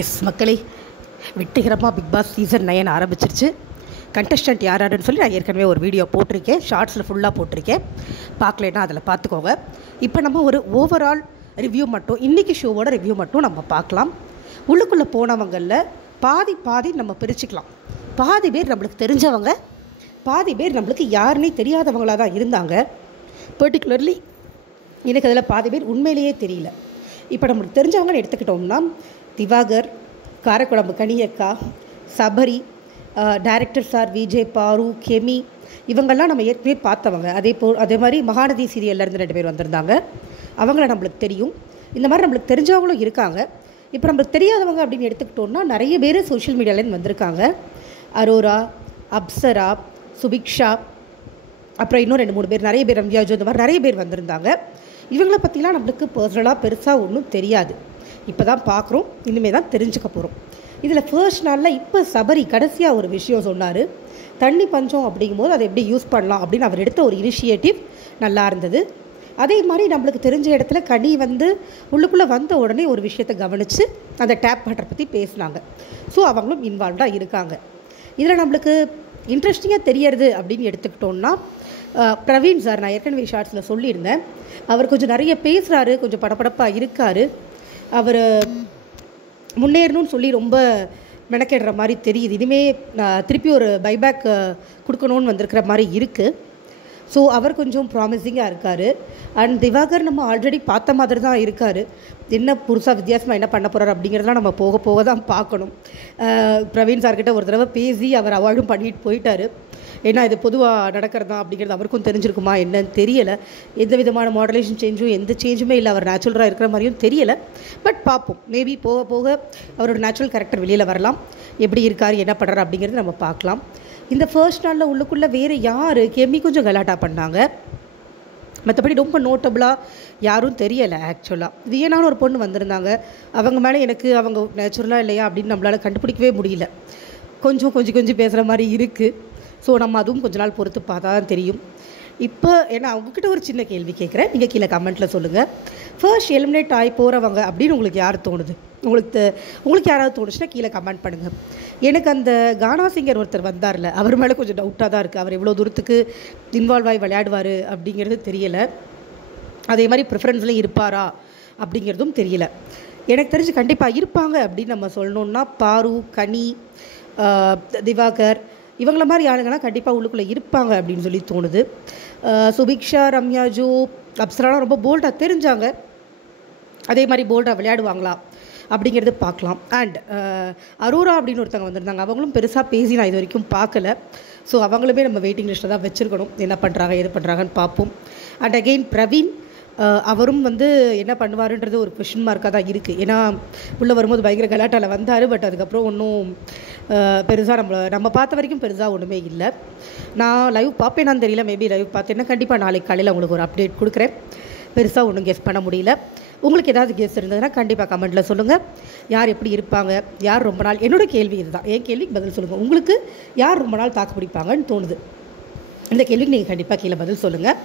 S மக்களே, வெற்றிகரமாக big Boss season 9 ஆரம்பிச்சிருச்சு. கண்டஸ்டன்ட் யார் யாருன்னு சொல்லி நான் ஏற்கனவே ஒரு வீடியோ போட்டிருக்கேன், ஷார்ட்ஸில் ஃபுல்லாக போட்டிருக்கேன். பார்க்கலைன்னா அதில் பார்த்துக்கோங்க. இப்போ நம்ம ஒரு ஓவரால் ரிவ்யூ மட்டும், இன்றைக்கி ஷோவோட ரிவ்யூ மட்டும் நம்ம பார்க்கலாம். உள்ளுக்குள்ளே போனவங்களில் பாதி நம்ம பிரிச்சுக்கலாம். பாதி பேர் நம்மளுக்கு தெரிஞ்சவங்க, பாதி பேர் நம்மளுக்கு யாருன்னே தெரியாதவங்களாக தான் இருந்தாங்க. பர்டிகுலர்லி எனக்கு அதில் பாதி பேர் உண்மையிலேயே தெரியல. இப்போ நம்மளுக்கு தெரிஞ்சவங்கன்னு எடுத்துக்கிட்டோம்னா திவாகர், காரக்குழம்பு கனியக்கா, சபரி, டைரக்டர் சார் விஜய், பாரு, கெமி, இவங்கெல்லாம் நம்ம ஏற்கனவே பார்த்தவங்க. அதே மாதிரி மகாநதி சீரியல்லேருந்து 2 பேர் வந்திருந்தாங்க. அவங்கள நம்மளுக்கு தெரியும். இந்த மாதிரி நம்மளுக்கு தெரிஞ்சவங்களும் இருக்காங்க. இப்போ நம்மளுக்கு தெரியாதவங்க அப்படின்னு எடுத்துக்கிட்டோம்னா நிறைய பேர் சோஷியல் மீடியாலேருந்து வந்திருக்காங்க. அரோரா, அப்சரா, சுபிக்ஷா, அப்புறம் இன்னும் 2-3 பேர், நிறைய பேர், ரம்யாஜோ, இந்த மாதிரி நிறைய பேர் வந்திருந்தாங்க. இவங்களை பற்றிலாம் நம்மளுக்கு பர்சனலாக பெருசாக ஒன்றும் தெரியாது. இப்போ தான் பார்க்குறோம், இனிமேல் தான் தெரிஞ்சுக்க போகிறோம். இதில் ஃபர்ஸ்ட் நாளில் இப்போ சபரி கடைசியாக ஒரு விஷயம் சொன்னார். தண்ணி பஞ்சம் அப்படிங்கும்போது அதை எப்படி யூஸ் பண்ணலாம் அப்படின்னு அவர் எடுத்த ஒரு இனிஷியேட்டிவ் நல்லா இருந்தது. அதே மாதிரி நம்மளுக்கு தெரிஞ்ச இடத்துல கனி உள்ளுக்குள்ளே வந்த உடனே ஒரு விஷயத்தை கவனித்து அந்த டேப் வாட்டர் பற்றி பேசினாங்க. ஸோ அவங்களும் இன்வால்வ்டாக இருக்காங்க. இதில் நம்மளுக்கு இன்ட்ரெஸ்டிங்காக தெரியறது அப்படின்னு எடுத்துக்கிட்டோன்னா பிரவீன் சார், நான் ஏற்கனவே ஷார்ட்ஸில் சொல்லியிருந்தேன், அவர் கொஞ்சம் நிறைய பேசுகிறாரு, கொஞ்சம் படப்படப்பாக இருக்கார். அவர் முன்னேறணும்னு சொல்லி ரொம்ப மெனக்கெடுற மாதிரி தெரியுது. இனிமேல் திருப்பி ஒரு பைபேக் கொடுக்கணும்னு வந்திருக்கிற மாதிரி இருக்குது. ஸோ அவர் கொஞ்சம் ப்ராமிசிங்காக இருக்கார். அண்ட் திவாகர் நம்ம ஆல்ரெடி பார்த்த மாதிரி தான் இருக்கார். என்ன புதுசாக வித்தியாசமாக என்ன பண்ண போகிறார் அப்படிங்கிறதுலாம் நம்ம போக போக தான் பார்க்கணும். பிரவீன் சார்கிட்ட ஒரு தடவை பேசி அவர் அவாய்டும் பண்ணிட்டு போயிட்டார். ஏன்னா இது பொதுவாக நடக்கிறதா அப்படிங்கிறது அவருக்கும் தெரிஞ்சிருக்குமா என்னன்னு தெரியலை. எந்த விதமான மாடுலேஷன் சேஞ்சும் எந்த சேஞ்சுமே இல்லை, அவர் நேச்சுரலாக இருக்கிற மாதிரியும் தெரியலை. பட் பார்ப்போம், மேபி போக போக அவரோட நேச்சுரல் கேரக்டர் வெளியில் வரலாம். எப்படி இருக்கார், என்ன பண்ணுறாரு அப்படிங்கிறது நம்ம பார்க்கலாம். இந்த ஃபர்ஸ்ட் நாளில் உள்ளுக்குள்ளே வேறு யார், கெமி கொஞ்சம் கலாட்டா பண்ணாங்க. மற்றபடி ரொம்ப நோட்டபுளாக யாரும் தெரியலை. ஆக்சுவலாக வியனான்னு ஒரு பொண்ணு வந்திருந்தாங்க. அவங்க மேலே எனக்கு அவங்க நேச்சுரலாக இல்லையா அப்படின்னு நம்மளால் கண்டுபிடிக்கவே முடியல. கொஞ்சம் பேசுகிற மாதிரி இருக்குது. ஸோ நம்ம அதுவும் கொஞ்ச நாள் பொறுத்து பார்த்தா தான் தெரியும். இப்போ ஏன்னா அவங்கக்கிட்ட ஒரு சின்ன கேள்வி கேட்குறேன், நீங்கள் கீழே கமெண்ட்டில் சொல்லுங்கள். ஃபர்ஸ்ட் எலிமினேட் ஆகி போகிறவங்க அப்படின்னு உங்களுக்கு யார் தோணுது? உங்களுக்கு யாராவது தோணுச்சுன்னா கீழே கமெண்ட் பண்ணுங்கள். எனக்கு அந்த கானா சிங்கர் ஒருத்தர் வந்தார்ல, அவர் மேலே கொஞ்சம் டவுட்டாக தான் இருக்குது. அவர் எவ்வளோ தூரத்துக்கு இன்வால்வ் ஆகி விளையாடுவார் அப்படிங்கிறது தெரியலை. அதே மாதிரி ப்ரிஃபரன்ஸ்லேயும் இருப்பாரா அப்படிங்கிறதும் தெரியல. எனக்கு தெரிஞ்சு கண்டிப்பாக இருப்பாங்க அப்படின்னு நம்ம சொல்லணுன்னா பாரு, கனி, திவாகர், இவங்கள மாதிரி ஆளுங்கள்லாம் கண்டிப்பாக உள்ளுக்குள்ளே இருப்பாங்க அப்படின்னு சொல்லி தோணுது. சுபிக்ஷா, ரம்யாஜோ, அப்சராலாம் ரொம்ப போல்டாக தெரிஞ்சாங்க. அதே மாதிரி போல்டாக விளையாடுவாங்களா அப்படிங்கிறது பார்க்கலாம். அண்ட் அரோரா அப்படின்னு ஒருத்தவங்க வந்திருந்தாங்க. அவங்களும் பெருசாக பேசி நான் இது வரைக்கும் பார்க்கல. ஸோ அவங்களுமே நம்ம வெயிட்டிங் லிஸ்ட்டில் தான் வச்சுருக்கணும். என்ன பண்ணுறாங்க எது பண்ணுறாங்கன்னு பார்ப்போம். அண்ட் அகெயின் பிரவீன், அவரும் என்ன பண்ணுவாருன்றது ஒரு கொஷின் மார்க்காக தான் இருக்குது. ஏன்னா உள்ளே வரும்போது பயங்கர கலாட்டாவில் வந்தார். பட் அதுக்கப்புறம் ஒன்றும் பெருசாக நம்ம பார்த்த வரைக்கும் பெருசாக ஒன்றுமே இல்லை. நான் லைவ் பார்ப்பேனான்னு தெரியல. மேபி லைவ் பார்த்தேன்னா கண்டிப்பாக நாளைக்கு காலையில் உங்களுக்கு ஒரு அப்டேட் கொடுக்குறேன். பெருசாக ஒன்றும் கெஸ் பண்ண முடியல. உங்களுக்கு ஏதாவது கெஸ் இருந்ததுன்னா கண்டிப்பாக கமெண்ட்டில் சொல்லுங்கள். யார் எப்படி இருப்பாங்க, யார் ரொம்ப நாள், என்னோடய கேள்வி இதுதான். என் கேள்விக்கு பதில் சொல்லுங்கள். உங்களுக்கு யார் ரொம்ப நாள் தாக்கு பிடிப்பாங்கன்னு தோணுது? இந்த கேள்விக்கு நீங்கள் கண்டிப்பாக கீழே பதில் சொல்லுங்கள்.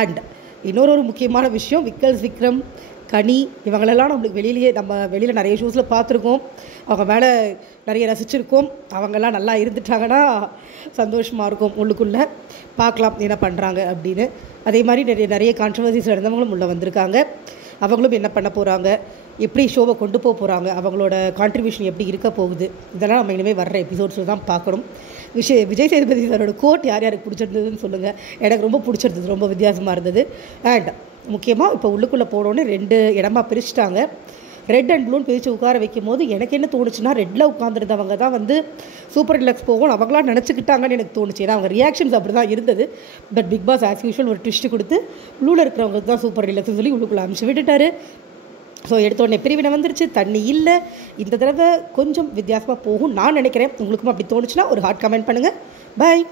அண்ட் இன்னொரு முக்கியமான விஷயம், விக்ரம், கனி, இவங்களெல்லாம் நம்மளுக்கு நம்ம வெளியில் நிறைய ஷோஸில் பார்த்துருக்கோம். அவங்க மேலே நிறைய ரசிச்சிருக்கோம். அவங்கெல்லாம் நல்லா இருந்துட்டாங்கன்னா சந்தோஷமாக இருக்கும். உள்ளுக்குள்ளே பார்க்கலாம் என்ன பண்ணுறாங்க அப்படின்னு. அதே மாதிரி நிறைய கான்ட்ரவர்சிஸ் நடந்தவங்களும் உள்ளே வந்திருக்காங்க. அவங்களும் என்ன பண்ண போகிறாங்க, எப்படி ஷோவை கொண்டு போகிறாங்க, அவங்களோட கான்ட்ரிபியூஷன் எப்படி இருக்க போகுது, இதெல்லாம் நம்ம இனிமேல் வர்ற எபிசோட்ஸில் தான் பார்க்கணும். விஜய் சேதுபதி சாரோட கோட் யார் யாருக்கு பிடிச்சிருந்ததுன்னு சொல்லுங்கள். எனக்கு ரொம்ப பிடிச்சிருந்தது, ரொம்ப வித்தியாசமாக இருந்தது. அண்ட் முக்கியமாக இப்போ உள்ளுக்குள்ளே போனோடனே 2 இடமா பிரிச்சுட்டாங்க. ரெட் அண்ட் ப்ளூன்னு பிரித்து உட்கார வைக்கும் போது எனக்கு என்ன தோணுச்சுன்னா, ரெட்டில் உட்காந்துருந்தவங்க தான் சூப்பர் டிலக்ஸ் போகும் அவங்களாம் நினச்சிக்கிட்டாங்கன்னு எனக்கு தோணுச்சு. ஏன்னா அவங்க ரியாக்ஷன்ஸ் அப்படி தான் இருந்தது. But Bigg Boss as usual ஒரு ட்விஸ்ட்டு கொடுத்து ப்ளூவில் இருக்கிறவங்களுக்கு தான் சூப்பர் டிலக்ஸ்னு சொல்லி உள்ளுக்குள்ளே அனுப்பிச்சு விட்டுட்டாரு. ஸோ எடுத்த உடனே பிரிவினை வந்துருச்சு, தண்ணி இல்லை. இந்த தடவை கொஞ்சம் வித்தியாசமாக போகும் நான் நினைக்கிறேன். உங்களுக்கும் அப்படி தோணுச்சுன்னா ஒரு ஹார்ட் கமெண்ட் பண்ணுங்கள். பாய்.